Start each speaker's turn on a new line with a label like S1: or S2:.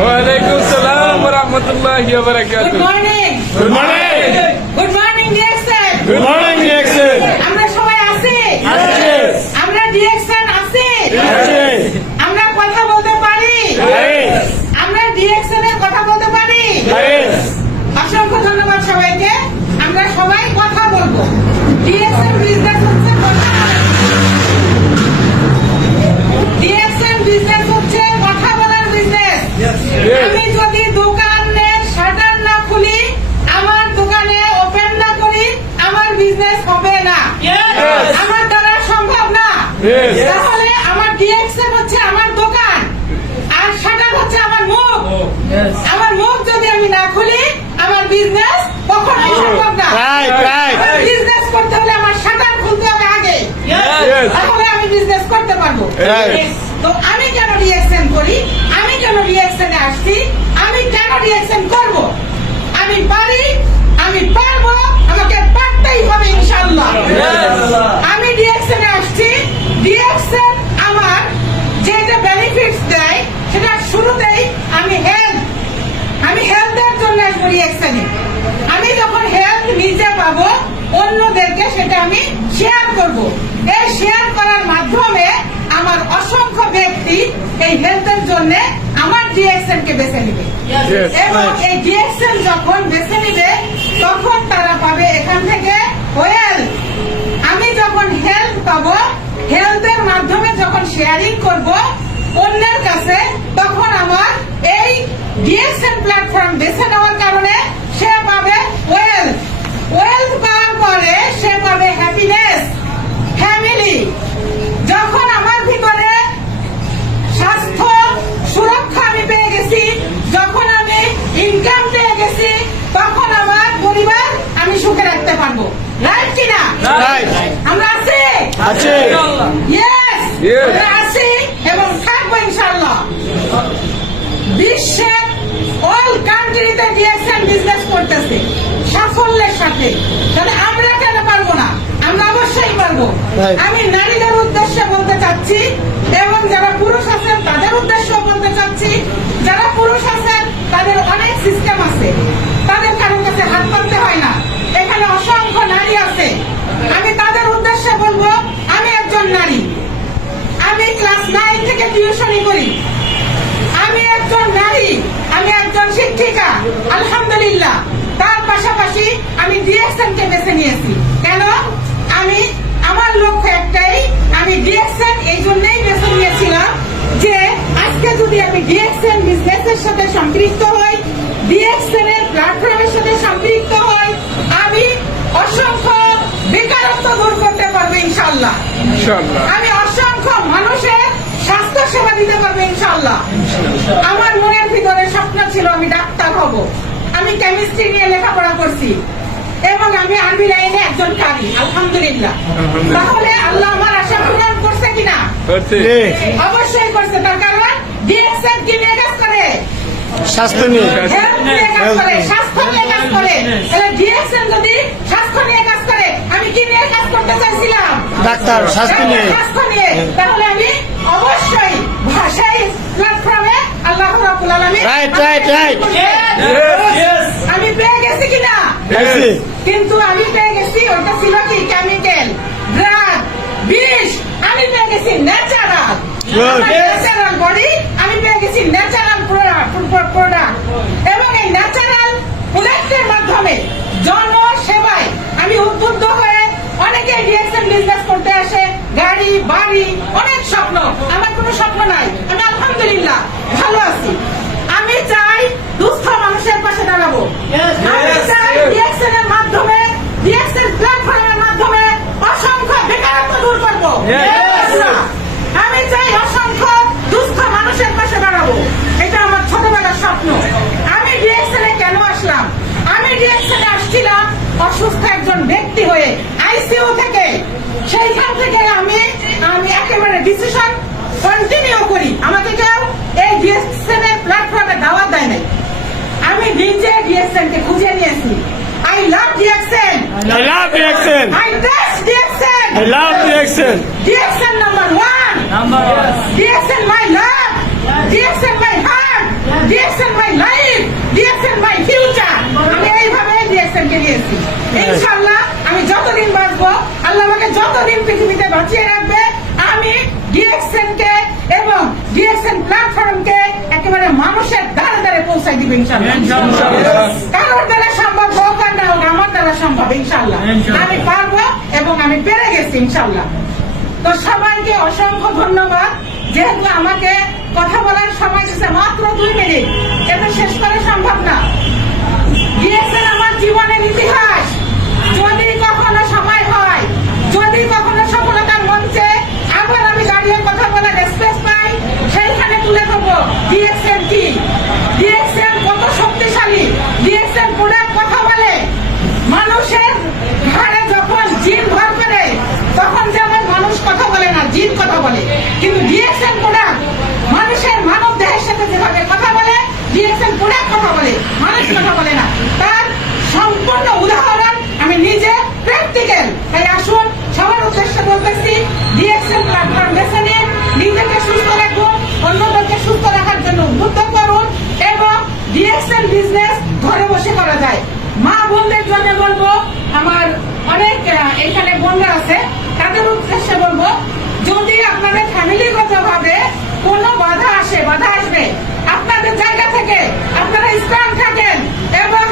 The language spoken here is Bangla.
S1: ওয়ালাইকুম সালাম ওয়া রাহমাতুল্লাহি ওয়া বারাকাতুহু
S2: good morning
S1: good morning
S2: good morning DXN
S1: good morning DXN
S2: আমরা সবাই আছি।
S1: আছে
S2: আমরা ডিএক্সএন আছি।
S1: আছে
S2: আমরা কথা বলতে পারি. আমরা ডিএক্সএন এর কথা বলতে পারি. অসংখ্য ধন্যবাদ সবাইকে। আমরা সবাই কথা বলব। ডিএক্সএন তাহলে আমার ডিএক্সএন হচ্ছে আমার দোকান আর শাটার হচ্ছে আমার মুখ। আমার মুখ যদি আমি না খুলি আমার বিজনেস কখনোই সম্ভব না. বিজনেস করতে হলে আমার শাটার খুলতে হবে আগে। তাহলে আমি বিজনেস করতে পারব। তো আমি কেন রিয়াকশন করি? আমি কেন রিয়াকশনে আসছি আমি কেন রিয়াকশন করব আমি পারি আমি পারব আমাকে পারতেই হবে ইনশাআল্লাহ আমি রিয়াকশনে আসছি আমার যেটা বেনিফিটস দেয় সেটা শুরুতেই আমি হেলথ আমি হেলথের জন্য আসব রিয়াকশনে আমি যখন হেলথ নিজে পাবো অন্যদেরকে সেটা আমি শেয়ার করব। এই শেয়ার করার মাধ্যমে আমার অসংখ্য ব্যক্তি এই হেলথের জন্য আমার ডিএক্সএন কে বেছে নেবে। এবং এই ডিএক্সএন যখন বেছে শেয়ারিং করব অন্যের কাছে তখন আমার এই ডিএক্সএন প্ল্যাটফর্ম বেছে নেওয়ার কারণে সে পাবে ওয়েলথ ওয়েলথ পাওয়ার পরে সে পাবে হ্যাপিনেস ফ্যামিলি যখন আমার ভিতরে স্বাস্থ্য সুরক্ষা আমি পেয়ে গেছি যখন আমি ইনকাম পেয়ে গেছি তখন আমার পরিবার আমি সুখে রাখতে পারব। রাইট কিনা? আমরা আছি?
S1: আছে।
S2: আছি এবং থাকব ইনশাল্লাহ বিশ্বের অল কান্ট্রিতে ডিএসএন বিজনেস করতেছে সাফল্যের সাথে। তাহলে আমরা কেন পারব না? আমরা অবশ্যই পারব। আমি নারীদের উদ্দেশ্যে বলতে চাচ্ছি এবং যারা পুরুষ আছেন তাদের উদ্দেশ্যে বলতে চাচ্ছি যারা পুরুষ আছেন তাদের অনেক সিস্টেম আছে তাদের কারোর কাছে হাত পাততে হয় না এখানে অসংখ্য নারী আছে আমি তাদের উদ্দেশ্যে বলব আমি একজন নারী আমি ক্লাস নাইন থেকে টিউশনি করি আমি একজন নারী আমি একজন শিক্ষিকা আলহামদুলিল্লাহ তার পাশাপাশি আমি ডিএক্সএন কে বেছে নিয়েছি কেন আমি আমার লক্ষ্য একটাই আমি ডিএক্সএন এই জন্যই বেছে নিয়েছিলাম যে আজকে যদি আমি ডিএক্সএন বিজনেসের সাথে সম্পৃক্ত হই ডিএক্সএন এর প্ল্যাটফর্মের সাথে সম্পৃক্ত হই। আমি অসংখ্য বেকারত্ব দূর করতে পারব ইনশাল্লাহ
S1: ইনশাআল্লাহ।
S2: আমি অসংখ্য মানুষের স্বাস্থ্য সেবা দিতে পারব ইনশাল্লাহ আমার মনের ভিতরে স্বপ্ন ছিল আমি ডাক্তার হব। আমি কেমিস্ট্রি নিয়ে লেখাপড়া করছি। এবং আমি আর্মি লাইনে একজন কারি আলহামদুলিল্লাহ। তাহলে আল্লাহ আমার আশা পূরণ করছে কিনা? অবশ্যই করছে। তার কারণ ডিএক্সএন কি নিয়ে
S3: স্বাস্থ্য নিয়ে।
S2: কাজ করে স্বাস্থ্য নিয়ে কাজ করে। তাহলে ডিএক্সএন যদি স্বাস্থ্য নিয়ে কাজ করে। আমি কি নিয়ে কাজ করতে চাইছিলাম?
S3: ডাক্তার স্বাস্থ্য নিয়ে।
S2: স্বাস্থ্য নিয়ে। তাহলে আমি অবশ্যই ভাষায় প্ল্যাটফর্মে আল্লাহ রাব্বুল আলামিন
S3: Right, right, right.
S2: আমি পেয়ে গেছি কিনা। কিন্তু আমি পেয়ে গেছি ওটা ছিল কি? কেমিক্যাল ড্রাগ বিষ। আমি পেয়ে গেছি ন্যাচারাল. ন্যাচারাল বডি আমি পেয়ে গেছি ন্যাচারাল প্রোডাক্ট এবং নিজে ডিএক্সএন কে খুঁজে নিয়ে আসি I love DXN I love DXN I best DXN I love DXN DXN number 1 number 1 DXN my love DXN my heart DXN
S3: my life
S2: DXN my future আমি এইভাবে ডিএক্সএন কে নিয়ে আসি ইনশাআল্লাহ আমি যতদিন বাঁচবো আল্লাহ আমাকে যতদিন পৃথিবীতে বাঁচিয়ে রাখবে আমি ডিএক্সএন কে এবং ডিএক্সএন প্ল্যাটফর্ম কে একেবারে মানুষের দ্বারে দ্বারে পৌঁছাই দিবে কারোর দ্বারা সম্ভব হোক আর না হোক আমার দ্বারা সম্ভব ইনশাল্লাহ আমি পারব এবং আমি পেরে গেছি ইনশাল্লাহ তো সবাইকে অসংখ্য ধন্যবাদ। যেহেতু আমাকে কথা বলার সময় দিচ্ছে মাত্র দুই মিনিট এটা শেষ করা সম্ভব এবং ডিএক্সএন বিজনেস ঘরে বসে করা যায়। মা বোনদের জন্য বলব, আমার অনেক এখানে বোনরা আছে, তাদের উদ্দেশ্যে বলব, যদি আপনাদের ফ্যামিলিগত ভাবে কোনো বাধা আসে, বাধা আসবে, আপনাদের জায়গা থেকে আপনারা স্ট্রং থাকেন এবং